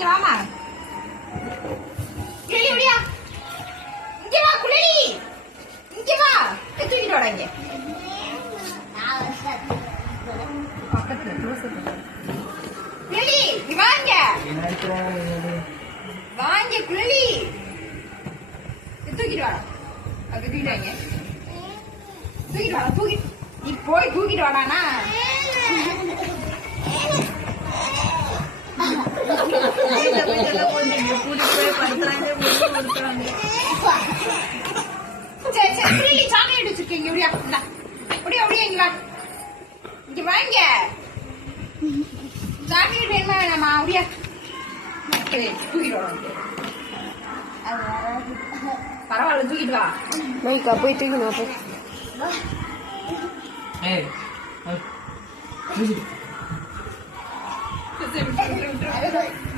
இங்க வாமா. குழலி ஓடியா. இங்க வா குழலி. இங்க வா. தூக்கிட்டு வாடா இங்க. பக்கத்துல க்ளோஸ் பண்ணு. குழலி இங்க வாங்க. வாங்க குழலி. தூக்கிட்டு வாடா. அது தூக்கிட்டு வாங்க. தூக்கிட்டு வாடா தூக்கி. நீ போய் தூக்கிட்டு வாடானா. சரி சரி குழலி சாக்லேட் வச்சிருக்கீங்க. அப்படியா அப்படியே அப்படியேங்களா. இங்க வாங்க. சாக்லேட் வேணுமா வேணாமா. அப்படியா தூக்கிட்டு வா. பரவாயில்ல தூக்கிட்டு வா. மைக்கா போய் தூக்கணும் அப்போ.